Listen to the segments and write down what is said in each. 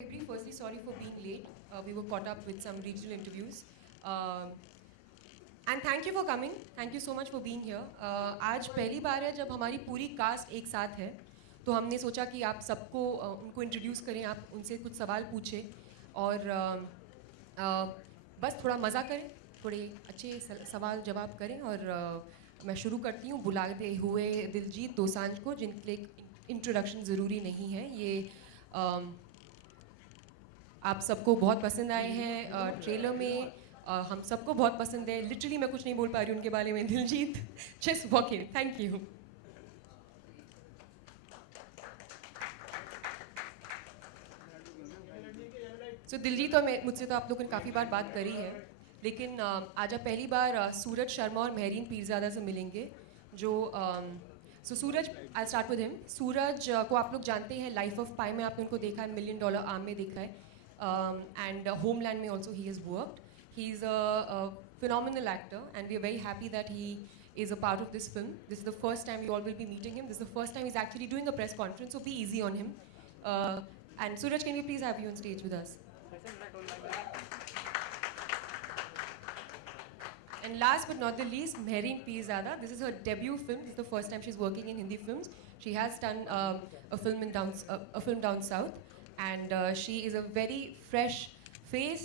Firstly, sorry for being late. We were caught up with some regional interviews. And thank you for coming. Thank you so much for being here. आज पहली बार है जब हमारी पूरी cast एक साथ है, तो हमने सोचा कि आप सबको उनको इंट्रोड्यूस करें, आप उनसे कुछ सवाल पूछें और बस थोड़ा मज़ा करें, थोड़े अच्छे सवाल जवाब करें और मैं शुरू करती हूँ बुलाते हुए दिलजीत दोसांझ को, जिनके लिए इंट्रोडक्शन ज़रूरी नहीं है। ये आप सबको बहुत पसंद आए हैं ट्रेलर में, हम सबको बहुत पसंद है। लिटरली मैं कुछ नहीं बोल पा रही हूँ उनके बारे में। Diljit, just walk in. Thank you. So Diljit और मैं, मुझसे तो आप लोगों ने काफ़ी बार बात करी है, लेकिन आज आप पहली बार सूरज शर्मा और महरीन पीरज़ादा से मिलेंगे, जो सो सूरज, आई स्टार्ट विद हिम। सूरज को आप लोग जानते हैं, लाइफ ऑफ पाई में आपने उनको देखा है, $1 मिलियन आर्म में देखा है, and Homeland में also he has worked. He's a phenomenal actor and we are very happy that he is a part of this film. This is the first time you all will be meeting him. This is the first time he's actually doing a press conference, so be easy on him. And Suraj, can we please have you on stage with us? And last but not the least, Mehreen Peerzada. This is her debut film. This is the first time she's working in Hindi films. She has done a film down south. And she is a very fresh face,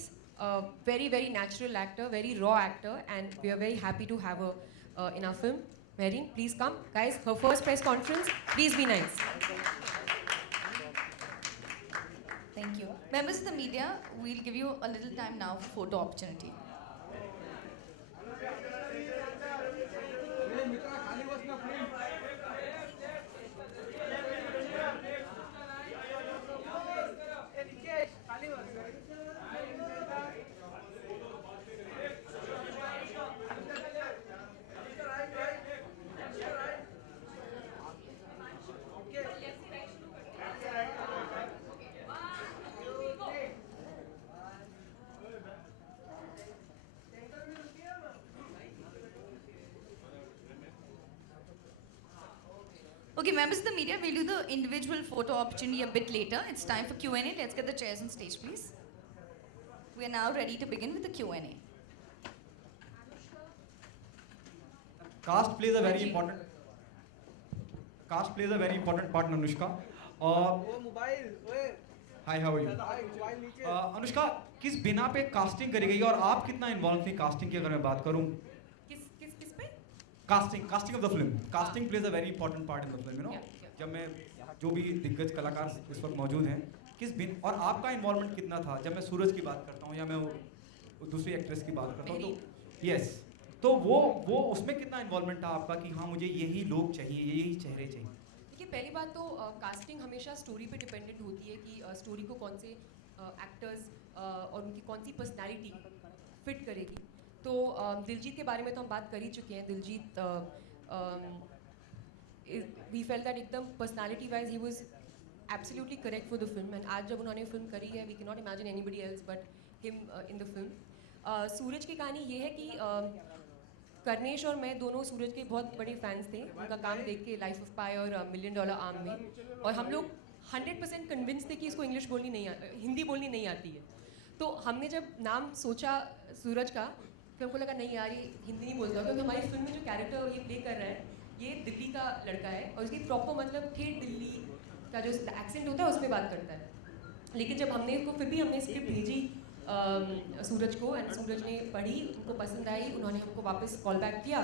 very, very natural actor, very raw actor, and we are very happy to have her in our film. Mehreen, please come. Guys, her first press conference, please be nice. Thank you. Members of the media, we'll give you a little time now for photo opportunity. Okay, members of the media, we'll do the individual photo opportunity a bit later. It's time for Q&A. Let's get the chairs on stage, please. We are now ready to begin with the Q&A. Cast plays a very important part in Anushka. Hi, how are you? Anushka, किस बिना पे casting करी गई और आप कितना involve थी casting की? अगर मैं बात करूं किस पे? Casting of the film. Casting plays a very important part in the film, you know. जब मैं जो भी दिग्गज कलाकार इस वक्त मौजूद हैं, और आपका इन्वॉल्वमेंट कितना था? जब मैं सूरज की बात करता हूँ या मैं दूसरी एक्ट्रेस की बात करता हूँ, तो यस, तो वो उसमें कितना इन्वॉल्वमेंट था आपका कि हाँ मुझे यही लोग चाहिए, यही चेहरे चाहिए? देखिए, पहली बात तो कास्टिंग हमेशा स्टोरी पे डिपेंडेंट होती है कि स्टोरी को कौन से एक्टर्स और उनकी कौन सी पर्सनैलिटी फिट करेगी। तो दिलजीत के बारे में तो हम बात कर ही चुके हैं। दिलजीत, वी फेल्ट दैट एकदम personality wise he was absolutely correct for the film, and आज जब उन्होंने फिल्म करी है, we can not imagine anybody else but him in the film. Suraj की कहानी ये है कि कर्नेश और मैं दोनों सूरज के बहुत बड़े फैंस थे उनका काम देख के, लाइफ ऑफ पाई और $1 मिलियन आर्म में, और हम लोग 100% कन्विंस थे कि इसको इंग्लिश बोलनी नहीं हिंदी बोलनी नहीं आती है। तो हमने जब नाम सोचा सूरज का, फिर हमको लगा नहीं यार ये हिंदी नहीं बोलता, क्योंकि हमारी फिल्म में जो कैरेक्टर ये प्ले कर रहा है, ये दिल्ली का लड़का है और इसकी प्रॉपर मतलब ठेठ दिल्ली का जो एक्सेंट होता है उसमें बात करता है। लेकिन जब हमने इसको, फिर भी हमने स्क्रिप्ट भेजी सूरज को, एंड सूरज ने पढ़ी, उनको पसंद आई, उन्होंने हमको वापस कॉल बैक किया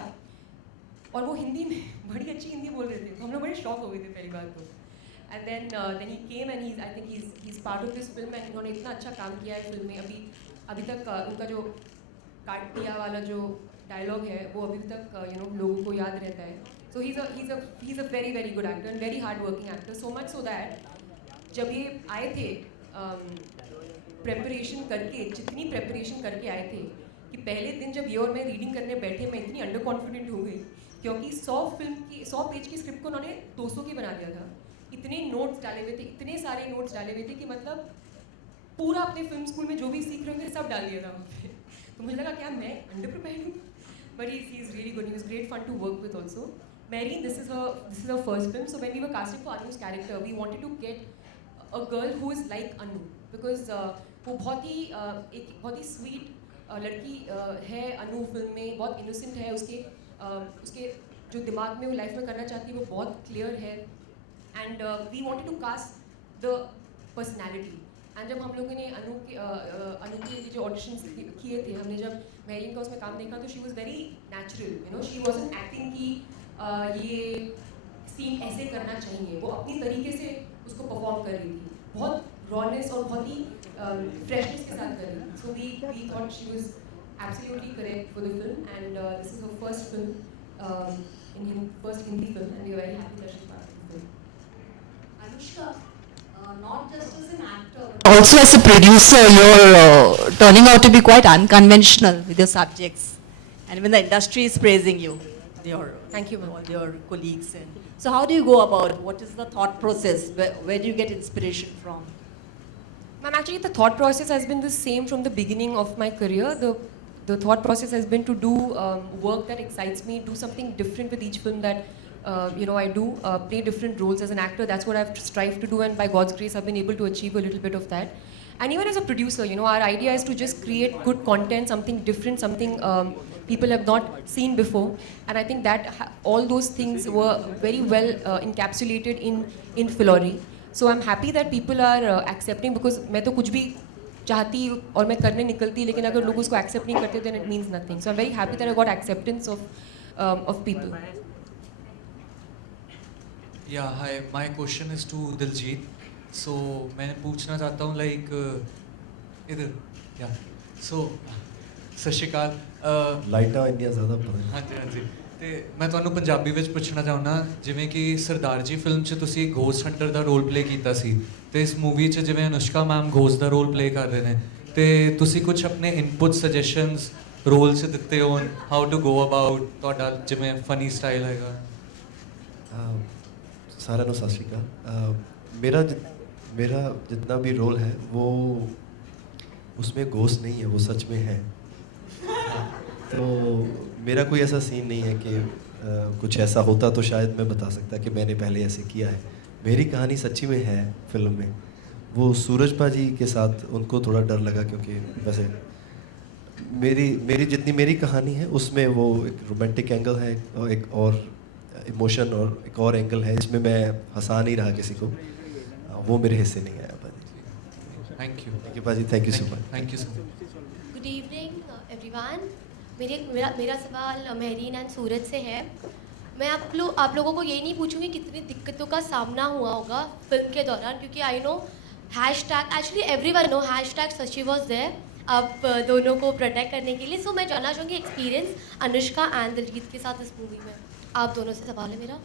और वो हिंदी में बड़ी अच्छी हिंदी बोल रहे थे, तो हम लोग बड़े शॉक हो गए थे पहली बार तो। And then he came and I think he is part of this film, and उन्होंने इतना अच्छा काम किया है फिल्म में। अभी तक उनका जो काट दिया वाला जो डायलॉग है वो अभी तक लोगों को याद रहता है। So he is a very very good actor and very hard working actor, so much so that जब ये आए थे प्रेपरेशन करके, जितनी प्रेपरेशन करके आए थे कि पहले दिन जब ये और मैं रीडिंग करने बैठे, मैं इतनी अंडर कॉन्फिडेंट हो गई, क्योंकि 100 पेज की स्क्रिप्ट को उन्होंने 200 की बना दिया था। इतने नोट्स डाले हुए थे, इतने सारे नोट्स डाले हुए थे कि मतलब पूरा अपने फिल्म स्कूल में जो भी सीख रहे होंगे सब डाल दिया था वहाँ पे। तो मुझे लगा क्या मैं अंडर प्रिपेयर्ड हूँ, but he is really good, he was great fun to work with also. Mehreen, this is her first film. So when we were casting for Anu's character, we wanted to get a girl who is like Anu. Because वो बहुत ही एक बहुत ही sweet लड़की है अनु film में, बहुत innocent है, उसके जो दिमाग में वो लाइफ में करना चाहती है वो बहुत क्लियर है. And we wanted to cast the personality. And जब हम लोगों ने अनु के जो ऑडिशंस किए थे, हमने जब मेहरीन का उसमें काम देखा तो she was very natural, you know, she wasn't acting की ये सीन ऐसे करना चाहिए. वो अपनी तरीके से उसको परफॉर्म कर रही थी, बहुत रॉनेस और बहुत ही फ्रेशनेस के साथ कर रही थी. So we thought she was absolutely correct for the film. And this is her first film, first Hindi film, and we are very happy that she is part of the film. Anushka, not just as an actor, but also as a producer, you're turning out to be quite unconventional with your subjects, and when the industry is praising you, your Thank you, ma'am. all your colleagues, and so how do you go about? What is the thought process? Where do you get inspiration from? Ma'am, actually the thought process has been the same from the beginning of my career. The thought process has been to do work that excites me, do something different with each film that I do, play different roles as an actor. That's what I've strived to do, and by God's grace I've been able to achieve a little bit of that. And even as a producer, our idea is to just create good content, something different, something people have not seen before. And I think that all those things were very well encapsulated in Filori. So I'm happy that people are accepting, because मैं तो कुछ भी चाहती और मैं करने निकलती, लेकिन अगर लोग उसको accept नहीं करते then it means nothing. So I'm very happy that I got acceptance of people. Yeah, hi. My question is to Diljit. So मैं पूछना चाहता हूँ like इधर yeah. So ਸਤਿ ਸ਼੍ਰੀ ਅਕਾਲ. ਲਾਈਟਾਂ ਇੰਨੀਆਂ ਜ਼ਿਆਦਾ ਪਤਾ ਹਾਂਜੀ ਹਾਂਜੀ. ਤੇ ਮੈਂ ਤੁਹਾਨੂੰ ਪੰਜਾਬੀ ਵਿੱਚ ਪੁੱਛਣਾ ਚਾਹੁੰਦਾ, ਜਿਵੇਂ ਕਿ ਸਰਦਾਰ ਜੀ ਫਿਲਮ 'ਚ ਤੁਸੀਂ ਗੋਸਟ ਹੰਟਰ ਦਾ ਰੋਲ ਪਲੇ ਕੀਤਾ ਸੀ, ਤੇ ਇਸ ਮੂਵੀ 'ਚ ਜਿਵੇਂ ਅਨੁਸ਼ਕਾ ਮੈਮ ਗੋਸਟ ਦਾ ਰੋਲ ਪਲੇ ਕਰ ਰਹੇ ਨੇ, ਤੇ ਤੁਸੀਂ ਕੁਝ ਆਪਣੇ ਇਨਪੁਟ ਸਜੈਸ਼ਨਸ ਰੋਲ 'ਚ ਦਿੱਤੇ ਹੋਣ, ਹਾਊ ਟੂ ਗੋ ਅਬਾਊਟ, ਤੁਹਾਡਾ ਜਿਵੇਂ ਫਨੀ ਸਟਾਈਲ ਹੈਗਾ. ਸਾਰਿਆਂ ਨੂੰ ਸਤਿ ਸ਼੍ਰੀ ਅਕਾਲ. मेरा जितना भी रोल है वो उसमें घोस्ट नहीं है, वो सच में है. तो मेरा कोई ऐसा सीन नहीं है कि कुछ ऐसा होता तो शायद मैं बता सकता कि मैंने पहले ऐसे किया है. मेरी कहानी सच्ची में है फिल्म में. वो सूरज पाजी के साथ उनको थोड़ा डर लगा, क्योंकि वैसे मेरी जितनी मेरी कहानी है उसमें वो एक रोमांटिक एंगल है और एक और इमोशन और एक और एंगल है, इसमें मैं हंसा नहीं रहा किसी को. वो मेरे हिस्से नहीं आया पाजी. थैंक यू पाजी, thank you so much. Thank you so much. Good evening everyone. मेरा सवाल मेहरीन एंड सूरज से है. मैं आप लोगों को ये नहीं पूछूंगी कितनी दिक्कतों का सामना हुआ होगा फिल्म के दौरान, क्योंकि I know hashtag, actually everyone know hashtag Sachi was there आप दोनों को प्रोटेक्ट करने के लिए. सो मैं जानना चाहूँगी एक्सपीरियंस अनुष्का एंड दिलजीत के साथ इस मूवी में. आप दोनों से सवाल है मेरा.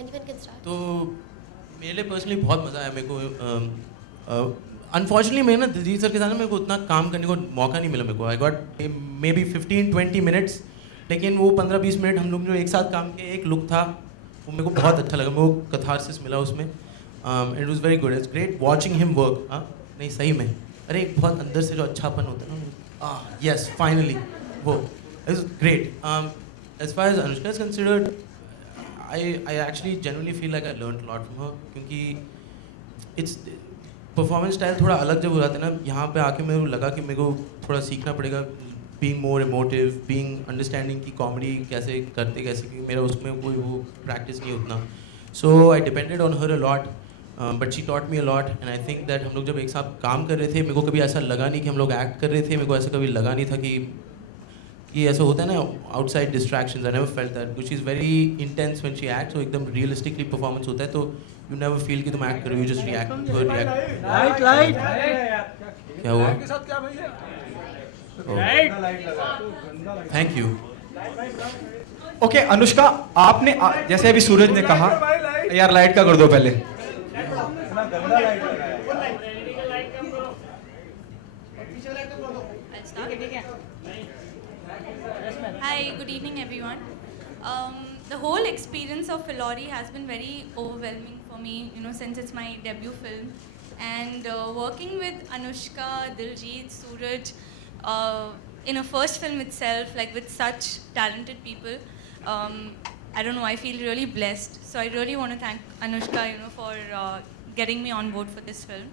Anyone can start. तो मेरे लिए पर्सनली बहुत मज़ा आया मेरे को. अनफॉर्चुनेटली मैं ना दिलजीत सर के साथ मेरे को उतना काम करने को मौका नहीं मिला. मेरे को I got may be 15-20 minutes, लेकिन वो 15-20 मिनट हम लोग जो एक साथ काम किए, एक लुक था वो मेरे को बहुत अच्छा लगा. मेरे को कथारसिस मिला उसमें. It was very good. It's great watching him work. हाँ नहीं सही में, अरे एक बहुत अंदर से जो अच्छापन होता है ना, यस फाइनली वो it's great. As far as Anushka is considered, I actually genuinely feel like I learned a lot from her, क्योंकि it's परफॉर्मेंस स्टाइल थोड़ा अलग जब हो जाता है ना, यहाँ पे आके मेरे को लगा कि मेरे को थोड़ा सीखना पड़ेगा being more emotive, being understanding की कॉमेडी कैसे करते कैसे, क्योंकि मेरा उसमें कोई वो प्रैक्टिस नहीं उतना. So I depended on her a lot, but she taught me a lot. And I think that हम लोग जब एक साथ काम कर रहे थे, मेरे को कभी ऐसा लगा नहीं कि हम लोग एक्ट कर रहे थे. मेरे को ऐसा कभी लगा नहीं था कि ये ऐसा होता है ना outside distractions. I never felt that, which is very intense when she acts. तो एकदम रियलिस्टिकली परफॉर्मेंस होता है, तो यू नेवर फील कि तुम एक्ट करो, यू जस्ट रिएक्ट. क्या हुआ? Thank you. ओके अनुष्का, आपने जैसे अभी सूरज ने कहा, यार लाइट का कर दो पहले. Hi, good evening everyone. The whole experience of Filori has been very overwhelming for me, since it's my debut film. And working with Anushka, Diljit, Suraj, in a first film itself, like with such talented people, I don't know, I feel really blessed. So I really want to thank Anushka, for getting me on board for this film.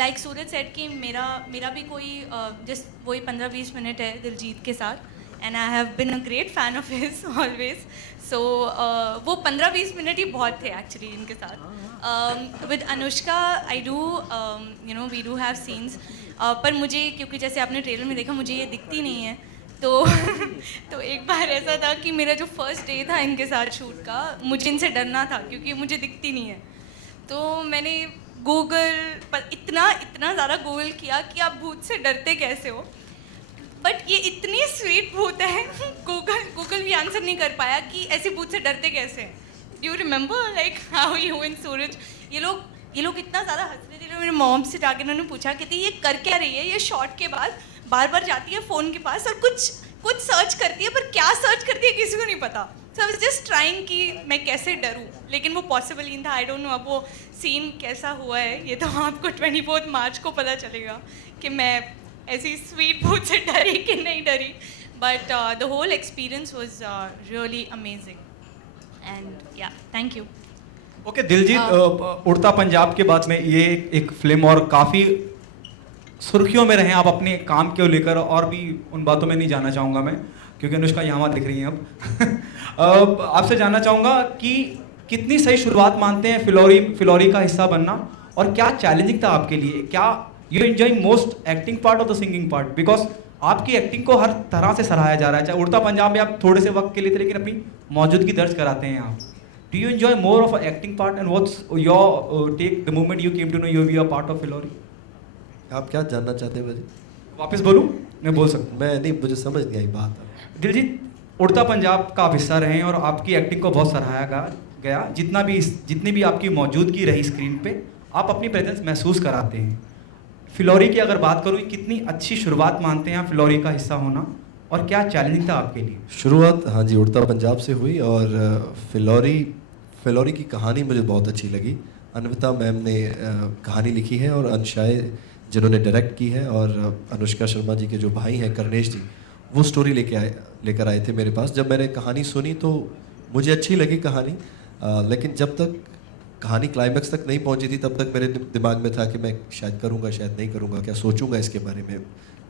Like Suraj set कि मेरा भी कोई just वही 15-20 minute है दिलजीत के साथ, and I have been a great fan of his always. So वो 15-20 minute ही बहुत थे एक्चुअली इनके साथ. With Anushka I do we do have scenes, पर मुझे क्योंकि जैसे आपने ट्रेलर में देखा मुझे ये दिखती नहीं है, तो एक बार ऐसा था कि मेरा जो फर्स्ट डे था इनके साथ शूट का, मुझे इनसे डरना था क्योंकि मुझे दिखती नहीं है. तो मैंने गूगल पर इतना ज़्यादा गूगल किया कि आप भूत से डरते कैसे हो, बट ये इतनी स्वीट भूत है गूगल भी आंसर नहीं कर पाया कि ऐसे भूत से डरते कैसे हैं. Do you remember like how you and Suraj, ये लोग इतना ज़्यादा हंस रहे थे. मेरे मॉम से जाके उन्होंने पूछा कि ये कर क्या रही है, ये शॉट के बाद बार बार जाती है फ़ोन के पास और कुछ सर्च करती है, पर क्या सर्च करती है किसी को नहीं पता. सो आई वाज जस्ट ट्राइंग कि मैं कैसे डरूं, लेकिन वो पॉसिबल ही नहीं था. आई डोंट नो अब वो सीन कैसा हुआ है, ये तो आपको 24 मार्च को पता चलेगा कि मैं ऐसी स्वीट भूत से डरी कि नहीं डरी. But the whole experience was really amazing and yeah thank you. Okay Diljit, Udta Punjab के बाद में ये एक फिल्म और काफ़ी सुर्खियों में रहे आप अपने काम को लेकर, और भी उन बातों में नहीं जाना चाहूँगा मैं क्योंकि अनुष्का यहाँ दिख रही हैं अब. आपसे जानना चाहूँगा कि कितनी सही शुरुआत मानते हैं फिलौरी का हिस्सा बनना, और क्या चैलेंजिंग था आपके लिए? क्या you enjoying most acting part और द सिंगिंग पार्ट? बिकॉज आपकी एक्टिंग को हर तरह से सराहा जा रहा है. चाहे उड़ता पंजाब में आप थोड़े से वक्त के लिए थे लेकिन अपनी मौजूदगी दर्ज कराते हैं आप. Do you enjoy more of acting part and what's your take the moment you came to know you be a part of Phillauri? आप क्या जानना चाहते हैं मुझे? वापस बोलूँ? मैं बोल सकता हूँ. मैं नहीं, मुझे समझ नहीं आई बात. दिलजीत, उड़ता पंजाब का आप हिस्सा रहे हैं और आपकी एक्टिंग को बहुत सराहा गया. जितनी भी आपकी मौजूदगी रही स्क्रीन पे, आप अपनी प्रेजेंस महसूस कराते हैं. फिलौरी की अगर बात करूँ, कितनी अच्छी शुरुआत मानते हैं फिलौरी का हिस्सा होना, और क्या चैलेंजिंग था आपके लिए? शुरुआत हाँ जी उड़ता पंजाब से हुई, और फिलौरी की कहानी मुझे बहुत अच्छी लगी. अन्विता मैम ने कहानी लिखी है और अंशाए जिन्होंने डायरेक्ट की है, और अनुष्का शर्मा जी के जो भाई हैं करनेश जी, वो स्टोरी लेकर आए थे मेरे पास. जब मैंने कहानी सुनी तो मुझे अच्छी लगी कहानी, लेकिन जब तक कहानी क्लाइमैक्स तक नहीं पहुंची थी तब तक मेरे दिमाग में था कि मैं शायद करूंगा, शायद नहीं करूंगा, क्या सोचूंगा इसके बारे में,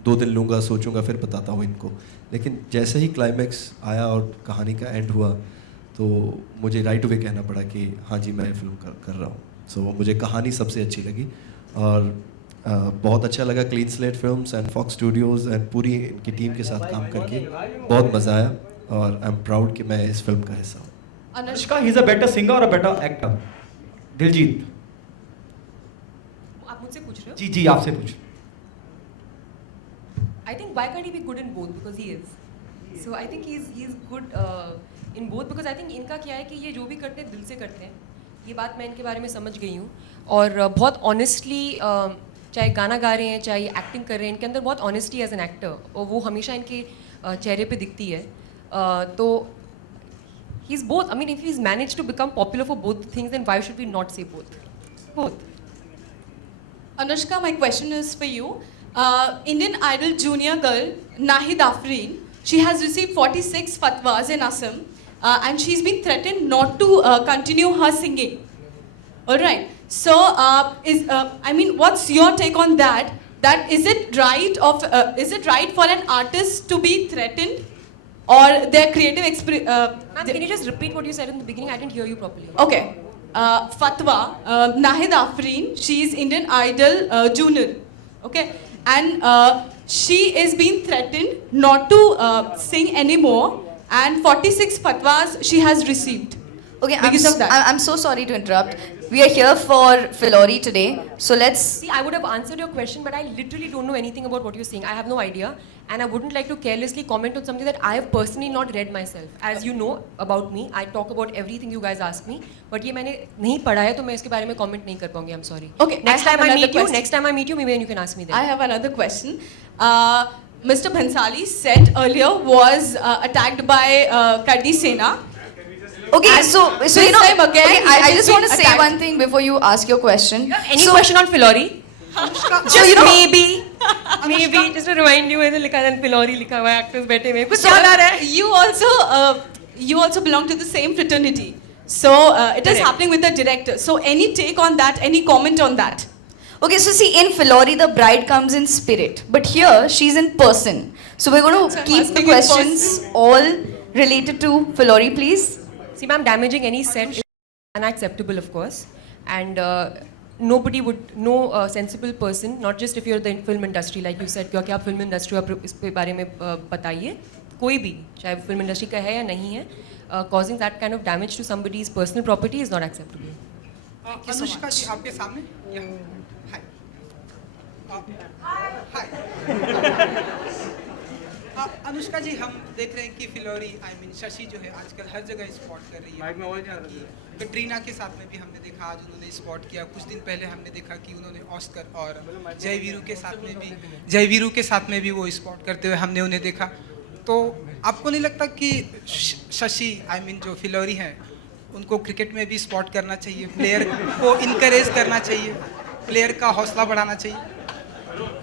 2 दिन लूँगा, सोचूंगा, फिर बताता हूँ इनको. लेकिन जैसे ही क्लाइमैक्स आया और कहानी का एंड हुआ तो मुझे राइट अवे कहना पड़ा कि हाँ जी मैं फिल्म कर रहा हूँ. सो मुझे कहानी सबसे अच्छी लगी, और बहुत अच्छा लगा clean slate films and Fox studios and पूरी इनकी टीम के साथ काम करके बहुत मज़ा आया, और आई एम प्राउड कि मैं इस फिल्म का हिस्सा हूँ. Anushka, he is a better singer और अ बेटर एक्टर? दिलजीत, आप मुझसे पूछ रहे हो? जी आपसे पूछ. I think why can't he be good in both? Because he is. So I think he's good in both because I think इनका क्या है कि ये जो भी करते हैं दिल से करते हैं. ये बात मैं इनके बारे में समझ गई हूँ, और बहुत ऑनेस्टली चाहे गाना गा रहे हैं चाहे एक्टिंग कर रहे हैं, इनके अंदर बहुत ऑनेस्टी एज एन एक्टर, और वो हमेशा इनके चेहरे पे दिखती है. तो he is both. I mean if he is manage to become popular for both things, then why should we not say both? Anushka, my question is for you. Indian Idol junior girl Nahid Afreen, she has received 46 fatwas in Assam, and she's been threatened not to continue her singing. All right. So, I mean, what's your take on that? That is it right for an artist to be threatened, or their creative Can you just repeat what you said in the beginning? I didn't hear you properly. Okay. Fatwa, Nahid Afreen, she is Indian Idol junior, okay, and she is being threatened not to sing anymore, and 46 fatwas she has received. Okay, because of that. I'm so sorry to interrupt. We are here for Filori today, so let's. See, I would have answered your question, but I literally don't know anything about what you're saying. I have no idea, and I wouldn't like to carelessly comment on something that I have personally not read myself. As you know about me, I talk about everything you guys ask me, but ये मैंने नहीं पढ़ा है, तो मैं इसके बारे में comment नहीं कर पाऊँगी. I'm sorry. Okay. Next time I meet you, maybe you can ask me then. I have another question. Mr. Bhansali said earlier was attacked by Kardi Sena. Okay, And so this you know, time again, okay, I it is just want to being say attacked. one thing before you ask your question. Any So- question on Filori? So you know, maybe just to remind you, ऐसे लिखा है Filori लिखा हुआ है, actors बैठे हुए हैं. कुछ याद आ रहा है? You also belong to the same fraternity. So it is happening with the director. So any take on that? Any comment on that? Okay, so see, in Filori, the bride comes in spirit, but here she's in person. So we're going So to I'm keep the asking in questions all related to Filori, please. See, ma'am, damaging any set is unacceptable, of course. And nobody would, no sensible person, not just if you're the film industry, like you said, क्योंकि आप film industry आप इस पे बारे में बताइए, कोई भी, चाहे film industry का है या नहीं है, causing that kind of damage to somebody's personal property is not acceptable. Anushka जी आपके सामने हाय अनुष्का जी, हम देख रहे हैं कि फिलोरी शशि जो है आजकल हर जगह स्पॉट कर रही है। कटरीना के साथ में भी हमने देखा, आज उन्होंने स्पॉट किया। कुछ दिन पहले हमने देखा कि उन्होंने ऑस्कर और जयवीरू के साथ में भी वो स्पॉट करते हुए हमने उन्हें देखा। तो आपको नहीं लगता कि शशि जो फिलोरी हैं उनको क्रिकेट में भी स्पॉट करना चाहिए, प्लेयर को इनकरेज करना चाहिए, प्लेयर का हौसला बढ़ाना चाहिए?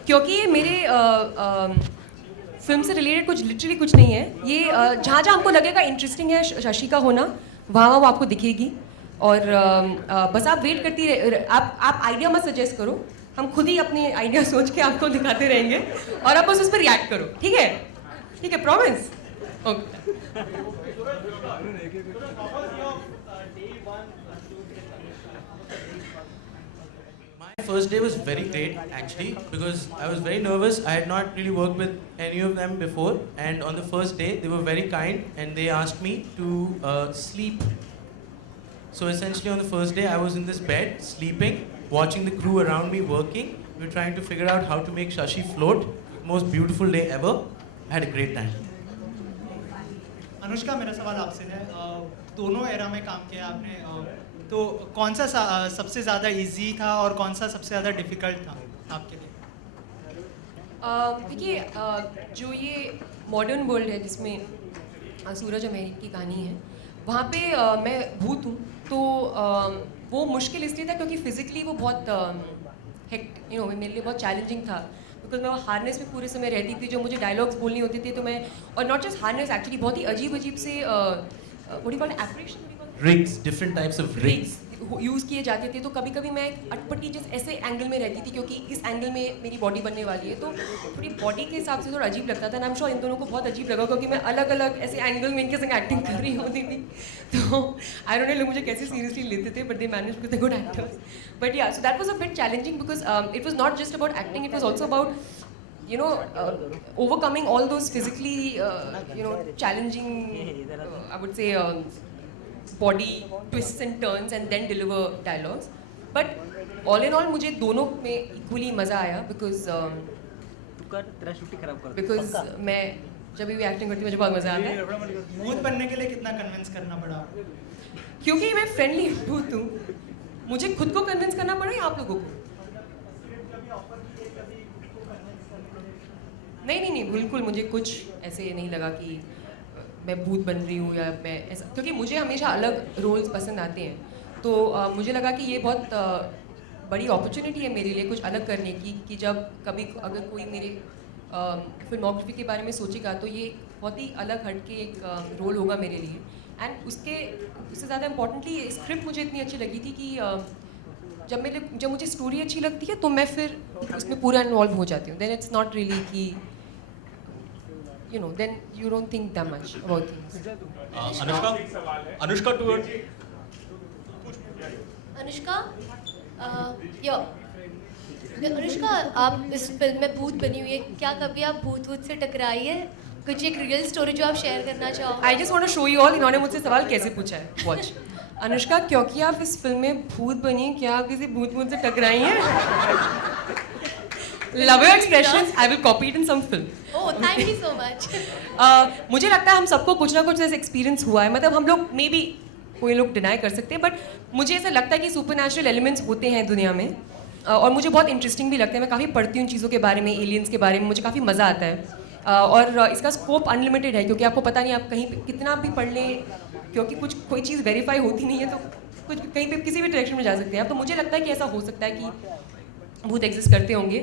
क्योंकि ये मेरे फिल्म से रिलेटेड कुछ लिटरली कुछ नहीं है। ये जहाँ जहाँ हमको लगेगा इंटरेस्टिंग है शशि का होना, वहाँ वहाँ वो आपको दिखेगी। और बस आप वेट करती रहे, आप आइडिया मत सजेस्ट करो, हम खुद ही अपने आइडिया सोच के आपको दिखाते रहेंगे और आप बस उस पर रिएक्ट करो। ठीक है, ठीक है, promise? Okay. First day was very great actually, because I was very nervous. I had not really worked with any of them before, and on the first day they were very kind and they asked me to sleep. So essentially on the first day I was in this bed sleeping, watching the crew around me working. We were trying to figure out how to make Shashi float. Most beautiful day ever. I had a great time. Anushka, मेरा सवाल आपसे है, दोनों era में काम किया आपने, तो कौन सा सबसे ज़्यादा इजी था और कौन सा सबसे ज़्यादा डिफ़िकल्ट था आपके लिए? देखिए, जो ये मॉडर्न वर्ल्ड है जिसमें सूरज अमेरिक की कहानी है, वहाँ पे मैं भूत हूँ, तो वो मुश्किल इसलिए था क्योंकि फिज़िकली वो बहुत मेरे लिए बहुत चैलेंजिंग था, बिकॉज मैं वो हार्नेस में पूरे समय रहती थी, जो मुझे डायलॉग्स बोलनी होती थी, तो मैं, और नॉट जस्ट हार्नेस, एक्चुअली बहुत ही अजीब अजीब से what do call apparition, Rigs, different types of rigs. Use किए जाते थे। तो कभी कभी मैं एक अटपटी जिस ऐसे एंगल में रहती थी, क्योंकि इस एंगल में मेरी बॉडी बनने वाली है, तो थोड़ी बॉडी के हिसाब से थोड़ा अजीब लगता था। आई एम श्योर इन दोनों को बहुत अजीब लगा, क्योंकि मैं अलग अलग ऐसे एंगल में इनके संग एक्टिंग कर रही होती थी। तो आई डोंट नो लोग मुझे कैसे सीरियसली लेते थे, but they manage with the good actors. But yeah, so that was a bit challenging, because it was not just about acting, it was also about overcoming all those physically challenging I would say body twists and turns and then deliver dialogues, but all in all मुझे दोनों में equally मज़ा आया, because मैं जब भी acting करती हूँ मुझे बहुत मज़ा आता है। भूत बनने के लिए कितना कन्विंस करना पड़ा? क्योंकि मैं फ्रेंडली भूत हूँ, मुझे खुद को कन्विंस करना पड़ा या आप लोगों को? नहीं, बिल्कुल मुझे कुछ ऐसे नहीं लगा कि मैं भूत बन रही हूँ या मैं ऐसा, क्योंकि मुझे हमेशा अलग रोल्स पसंद आते हैं। तो मुझे लगा कि ये बहुत बड़ी अपॉर्चुनिटी है मेरे लिए कुछ अलग करने की, कि जब कभी अगर कोई मेरे फिल्मोग्राफी के बारे में सोचेगा तो ये बहुत ही अलग हटके एक रोल होगा मेरे लिए। एंड उससे ज़्यादा इम्पोर्टेंटली स्क्रिप्ट मुझे इतनी अच्छी लगी थी कि जब मुझे स्टोरी अच्छी लगती है तो मैं फिर उसमें पूरा इन्वॉल्व हो जाती हूँ। देन इट्स नॉट रियली कि then you don't think that much about things. Anushka to Anushka, आप इस फिल्म में भूत बनी हुई है, क्या कभी आप भूत से टकराई है? कुछ एक रियल स्टोरी जो आप शेयर करना चाहो? I just want to show you all, इन्होंने मुझसे सवाल कैसे पूछा है। वॉच अनुष्का, क्योंकि आप इस फिल्म में भूत बनी हैं, क्या आप किसी भूत से टकराई हैं? Love your expressions. I will copy it in some film. Oh, thank you so much. मुझे लगता है हम सबको कुछ ना कुछ ऐसा एक्सपीरियंस हुआ है, मतलब हम लोग मे बी कोई लोग डिनाई कर सकते हैं, बट मुझे ऐसा लगता है कि सुपरनैचुरल एलिमेंट्स होते हैं दुनिया में, और मुझे बहुत इंटरेस्टिंग भी लगता है। मैं काफ़ी पढ़ती हूँ इन चीज़ों के बारे में, एलियंस के बारे में, मुझे काफ़ी मज़ा आता है। और इसका स्कोप अनलिमिटेड है, क्योंकि आपको पता नहीं आप कहीं कितना भी पढ़ लें, क्योंकि कोई चीज़ वेरीफाई होती नहीं है, तो कुछ कहीं पे किसी भी डायरेक्शन में जा सकते हैं। तो मुझे लगता है कि ऐसा हो सकता है कि भूत एग्जिस्ट करते होंगे।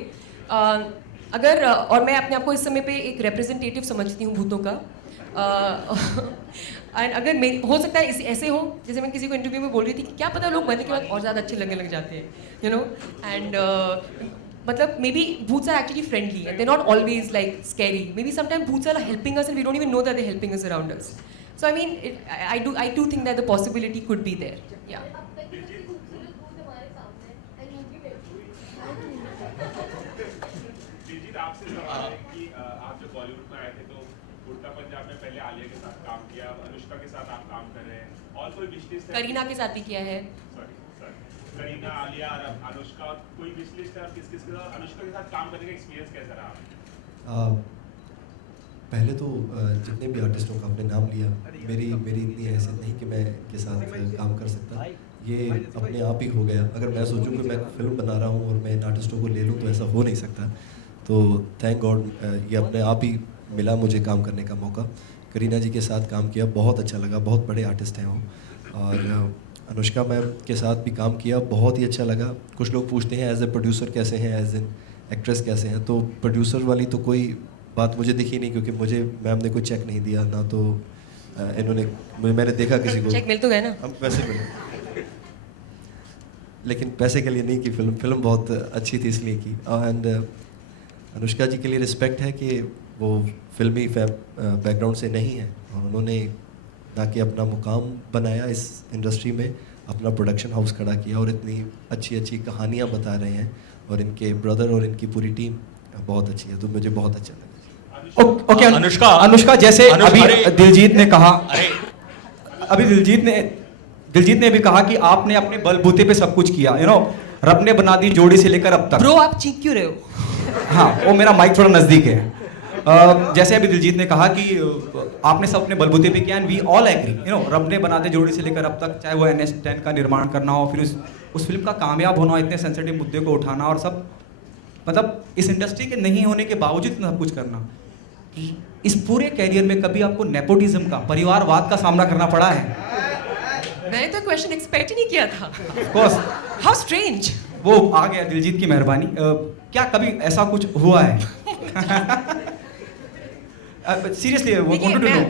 अगर और मैं अपने आप को इस समय पे एक रिप्रेजेंटेटिव समझती हूँ भूतों का, एंड अगर मेरी हो सकता है ऐसे हो, जैसे मैं किसी को इंटरव्यू में बोल रही थी कि क्या पता लोग बनने के बाद और ज़्यादा अच्छे लगने लग जाते हैं, यू नो, एंड मतलब मे बी भूत्स are actually friendly and they not always like scary. Maybe sometime भूत्स are helping us and we don't even know that they helping us around us. So I mean, I do think that the possibility could be there. Yeah. Diljit, आपसे सवाल है कि आप जब बॉलीवुड में आए थे तो उड़ता पंजाब में पहले आलिया के साथ काम किया, अब अनुष्का के साथ आप काम कर रहे हैं, और कोई विश लिस्ट है? करीना के साथ भी किया है. सॉरी, करीना, आलिया और अनुष्का, कोई विश लिस्ट है और किस किस के साथ अनुष्का के साथ काम करने का एक्सपीरियंस कैसा रहा? पहले तो जितने भी आर्टिस्टों का आपने नाम लिया, मेरी इतनी हैसियत नहीं कि मैं इनके साथ काम कर सकता. ये अपने आप ही हो गया. अगर मैं सोचूं कि मैं फिल्म बना रहा हूं और मैं इन आर्टिस्टों को ले लूं तो ऐसा हो नहीं सकता. तो थैंक गॉड ये अपने आप ही मिला मुझे काम करने का मौका. करीना जी के साथ काम किया, बहुत अच्छा लगा. बहुत बड़े आर्टिस्ट हैं वो. और अनुष्का मैम के साथ भी काम किया, बहुत ही अच्छा लगा. कुछ लोग पूछते हैं एज ए प्रोड्यूसर कैसे हैं, एज एन एक्ट्रेस कैसे हैं. तो प्रोड्यूसर वाली तो कोई बात मुझे दिखी नहीं, क्योंकि मुझे मैम ने कोई चेक नहीं दिया ना. तो इन्होंने मैंने देखा किसी को चेक मिल तो गया ना. हम पैसे मिले, लेकिन पैसे के लिए नहीं की फिल्म बहुत अच्छी थी इसलिए की. एंड अनुष्का जी के लिए रिस्पेक्ट है कि वो फिल्मी बैकग्राउंड से नहीं है और उन्होंने ना कि अपना मुकाम बनाया इस इंडस्ट्री में, अपना प्रोडक्शन हाउस खड़ा किया और इतनी अच्छी अच्छी कहानियाँ बता रहे हैं. और इनके ब्रदर और इनकी पूरी टीम बहुत अच्छी है, तो मुझे बहुत अच्छा लगा. ओके अनुष्का, जैसे अभी दिलजीत ने कहा, अभी दिलजीत ने भी कहा कि आपने अपने बलबूते पे सब कुछ किया, यू नो, रब ने बना दी जोड़ी से लेकर अब तक. ब्रो आप चीख क्यों रहे हो? हाँ, वो मेरा माइक थोड़ा नजदीक है. जैसे अभी दिलजीत ने कहा कि आपने सब अपने बलबूते पे किया, and we all agree, you know, रब ने बना दी जोड़ी से लेकर अब तक, चाहे वो NH10 का निर्माण करना हो, फिर उस फिल्म का कामयाब होना, इतने सेंसिटिव मुद्दे को उठाना और सब, मतलब इस इंडस्ट्री के नहीं होने के बावजूद इतना सब कुछ करना. इस पूरे कैरियर में कभी आपको नेपोटिज्म का, परिवारवाद का सामना करना पड़ा है? मैंने तो क्वेश्चन एक्सपेक्ट ही नहीं किया था. Of course. How strange. वो आ गया, दिलजीत की मेहरबानी. क्या कभी ऐसा कुछ हुआ है? सीरियसली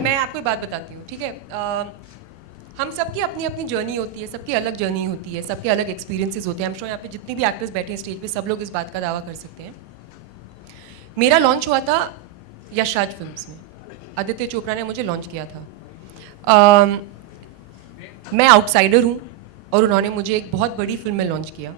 मैं आपको एक बात बताती हूँ, ठीक है. हम सबकी अपनी अपनी जर्नी होती है, सबकी अलग जर्नी होती है, सबके अलग एक्सपीरियंसेस होते हैं. I'm sure यहाँ पे जितने भी एक्टर्स बैठे हैं स्टेज पे, सब लोग इस बात का दावा कर सकते हैं. मेरा लॉन्च हुआ था यशराज फिल्म्स में. आदित्य चोपड़ा ने मुझे लॉन्च किया था. मैं आउटसाइडर हूँ और उन्होंने मुझे एक बहुत बड़ी फिल्म में लॉन्च किया.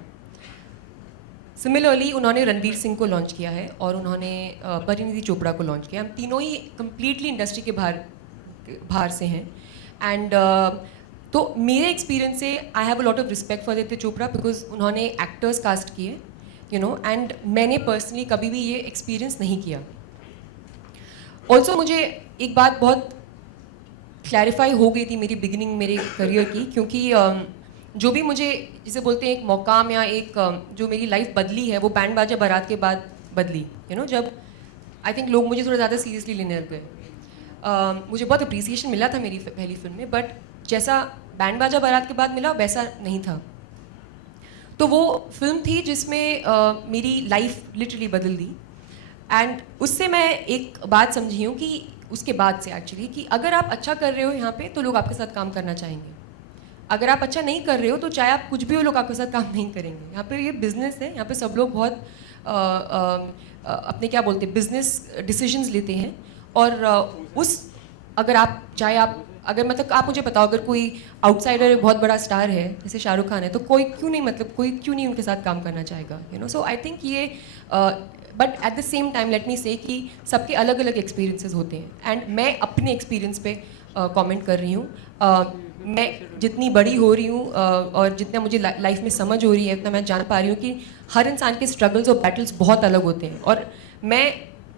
सिमिलरली उन्होंने रणवीर सिंह को लॉन्च किया है और उन्होंने परिणीति चोपड़ा को लॉन्च किया. हम तीनों ही कम्प्लीटली इंडस्ट्री के बाहर से हैं. एंड तो मेरे एक्सपीरियंस से I have a lot of respect for Aditya Chopra, because उन्होंने एक्टर्स कास्ट किए, यू नो, एंड मैंने पर्सनली कभी भी ये एक्सपीरियंस नहीं किया. ऑल्सो मुझे एक बात बहुत क्लैरिफाई हो गई थी मेरी बिगिनिंग मेरे करियर की, क्योंकि जो भी मुझे जिसे बोलते हैं एक मौकाम या एक जो मेरी लाइफ बदली है, वो बैंड बाजा बारात के बाद बदली, यू नो, जब आई थिंक लोग मुझे थोड़ा ज़्यादा सीरियसली लेने लग गए. मुझे बहुत अप्रिसिएशन मिला था मेरी पहली फिल्म में, बट जैसा बैंड बाजा बारात के बाद मिला वैसा नहीं था. तो वो फिल्म थी जिसमें मेरी लाइफ लिटरली बदल दी. एंड उससे मैं एक बात समझी हूँ कि उसके बाद से एक्चुअली कि अगर आप अच्छा कर रहे हो यहाँ पे तो लोग आपके साथ काम करना चाहेंगे. अगर आप अच्छा नहीं कर रहे हो तो चाहे आप कुछ भी हो, लोग आपके साथ काम नहीं करेंगे. यहाँ पे ये बिजनेस है, यहाँ पे सब लोग बहुत अपने क्या बोलते हैं बिजनेस डिसीजंस लेते हैं. और उस अगर आप चाहे आप अगर मतलब आप मुझे बताओ, अगर कोई आउटसाइडर बहुत बड़ा स्टार है जैसे शाहरुख खान है, तो कोई क्यों नहीं उनके साथ काम करना चाहेगा, you know. So I think ये but at the same time let me say कि सबके अलग अलग एक्सपीरियंसेस होते हैं. एंड मैं अपने एक्सपीरियंस पे कमेंट कर रही हूँ. मैं जितनी बड़ी हो रही हूँ और जितना मुझे लाइफ में समझ हो रही है, उतना मैं जान पा रही हूँ कि हर इंसान के स्ट्रगल्स और बैटल्स बहुत अलग होते हैं. और मैं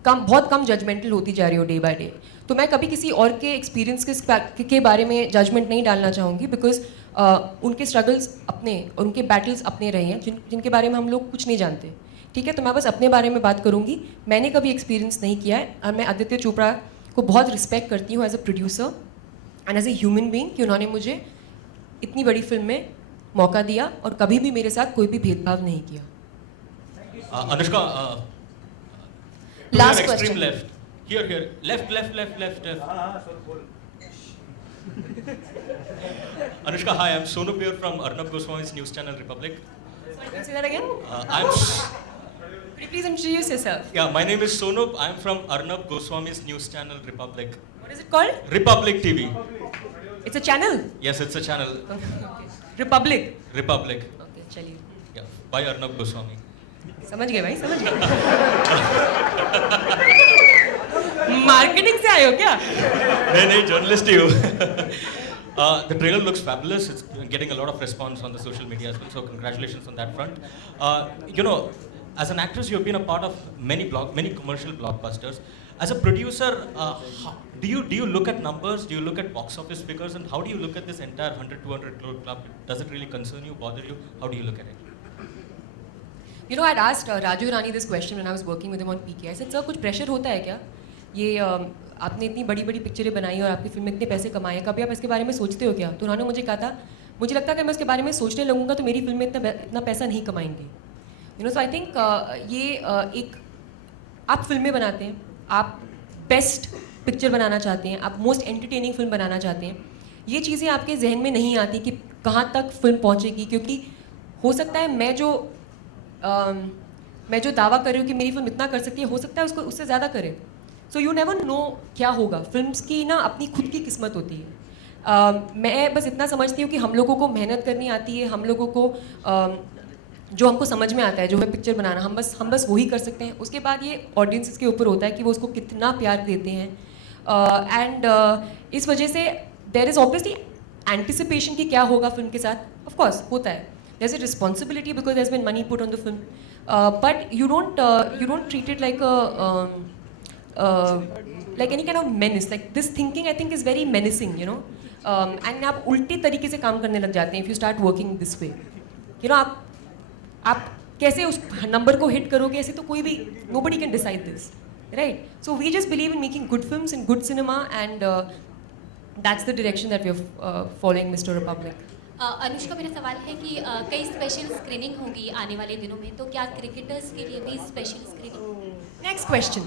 बहुत कम जजमेंटल होती जा रही हूँ डे बाय डे. तो मैं कभी किसी और के एक्सपीरियंस के बारे में जजमेंट नहीं डालना चाहूँगी, बिकॉज उनके स्ट्रगल्स अपने और उनके बैटल्स अपने रहे हैं जिनके बारे में हम लोग कुछ नहीं जानते. ठीक है, तो मैं बस अपने बारे में बात करूँगी. मैंने कभी एक्सपीरियंस नहीं किया है. और मैं आदित्य चोपड़ा को बहुत रिस्पेक्ट करती हूँ as a producer and as a human being कि उन्होंने मुझे इतनी बड़ी फिल्म में मौका दिया और कभी भी मेरे साथ कोई भी भेदभाव नहीं किया. Anushka, last question. Here. Left. Anushka, hi, I'm Sonu Pure from Arnab Goswami's news channel Republic. Sorry, can you say that again? Could you please introduce yourself? Yeah, my name is Sonu. I'm from Arnab Goswami's news channel Republic. What is it called? Republic TV. It's a channel? Yes, it's a channel. Okay. Republic? Republic. Okay, चलिए. Yeah, by Arnab Goswami. समझ गए भाई, समझ गए. Marketing से आए हो क्या? नहीं, journalist ही हो. The trailer looks fabulous. It's getting a lot of response on the social media as well. So congratulations on that front. As an actress, you've been a part of many commercial blockbusters. As a producer, do you look at numbers? Do you look at box office figures? And how do you look at this entire 100-200 crore club? Does it really concern you, bother you? How do you look at it? You know, I'd asked Raju Rani this question when I was working with him on PK. I said, sir, कुछ pressure होता है क्या? ये आपने इतनी बड़ी पिक्चरें बनाई और आपकी फिल्म में इतने पैसे कमाए, कभी आप इसके बारे में सोचते हो क्या? तो उन्होंने मुझे कहा था, मुझे लगता है कि मैं इसके बारे में सोचने लगूंगा तो मेरी फिल्म में इतना पैसा नहीं कमाएंगे. You know, so I think एक आप फिल्में बनाते हैं, आप बेस्ट पिक्चर बनाना चाहते हैं, आप मोस्ट एंटरटेनिंग फिल्म बनाना चाहते हैं, ये चीज़ें आपके जहन में नहीं आती कि कहाँ तक फिल्म पहुँचेगी, क्योंकि हो सकता है मैं जो दावा कर रही हूँ कि मेरी फिल्म इतना कर सकती है, हो सकता है उसको उससे ज़्यादा करे. सो यू नेवर नो क्या होगा. फिल्म्स की ना अपनी खुद की किस्मत होती है. मैं बस इतना समझती हूँ कि हम लोगों को मेहनत करनी आती है, हम लोगों को जो हमको समझ में आता है, जो है पिक्चर बनाना, हम बस वही कर सकते हैं. उसके बाद ये ऑडियंसेस के ऊपर होता है कि वो उसको कितना प्यार देते हैं. एंड इस वजह से देयर इज़ ऑब्वियसली एंटिसिपेशन कि क्या होगा फिल्म के साथ. ऑफ कोर्स होता है. There's a responsibility because there's been money put on the film, but you don't treat it like like any kind of menace. Like this thinking, I think, is very menacing, you know. And आप उल्टे तरीके से काम करने लग जाते हैं if you start working this way. You know, आप कैसे उस नंबर को हिट करोगे, ऐसे तो कोई भी nobody can decide this, right? So we just believe in making good films and good cinema, and that's the direction that we're following, Mr. Republic. Anushka, मेरा सवाल है कि कई स्पेशल स्क्रीनिंग होगी आने वाले दिनों में, तो क्या क्रिकेटर्स के लिए भी special screening? Next question.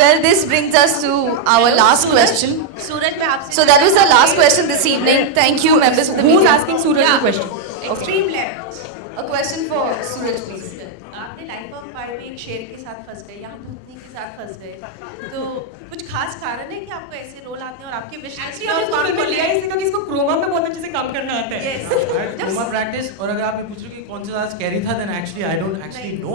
Well, this brings us to our last question. सूरज, मैं आपसे. So that was the last question this evening. Thank you, members of the media. Who's asking Suraj the question? Extreme left. A question for Suraj, please. आपने life of पाई में एक शेर के साथ फंस गए, यहाँ भूतनी के साथ फंस गए, तो कुछ खास कारण है कि आपको ऐसे रोल आते हैं और आपके विश लिस्ट में और कौन लिया है इसलिए कि इसको क्रोमा में बहुत अच्छे से काम करना आता है. Chroma practice. और अगर आप ये पूछ रहे हो कि कौन सा ज्यादा स्कैरी था, then actually I don't actually know.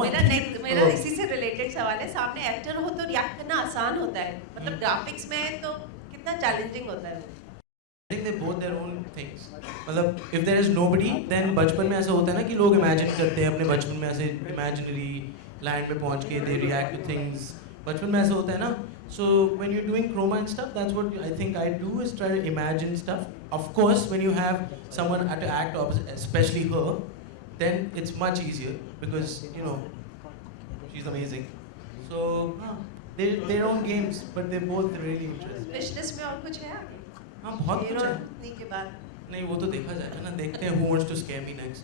मेरा इसी से रिलेटेड सवाल है. सामने एक्टर हो तो रिएक्ट करना आसान होता है, मतलब ग्राफिक्स में तो कितना चैलेंजिंग होता है. I think they both their own things. मतलब if there is nobody, then बचपन में ऐसा होता है ना कि लोग imagine करते हैं अपने बचपन में ऐसे imaginary land पे पहुँच के they react to things. बचपन में ऐसा होता है ना. So when you're doing chroma and stuff, that's what I think I do, is try to imagine stuff. Of course, when you have someone to act opposite, especially her, then it's much easier because you know she's amazing. So they're their own games, but they're both really interesting. Wish list में और कुछ है? हाँ, बहुत कुछ है. के बाद नहीं, वो तो देखा जाएगा ना. देखते हैं who wants to scare me next.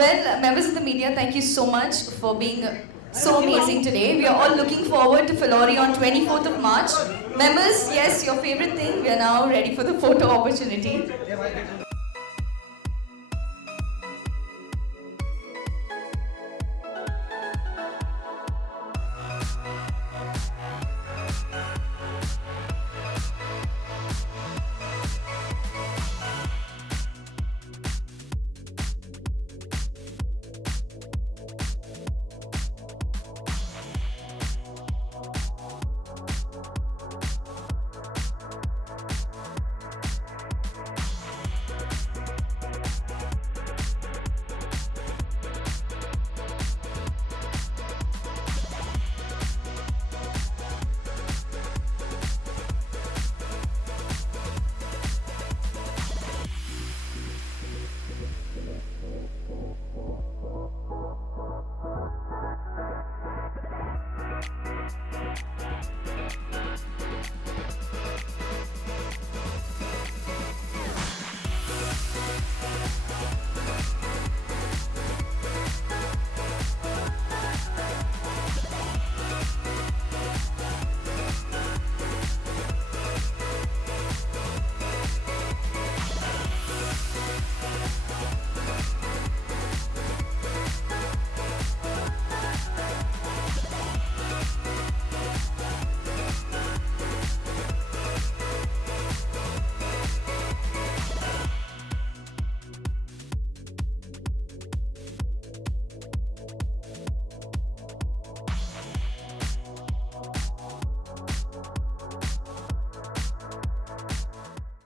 Well, members of the media, thank you so much for being so amazing today. We are all looking forward to Filori on 24th of March. Members, yes, your favorite thing. We are now ready for the photo opportunity.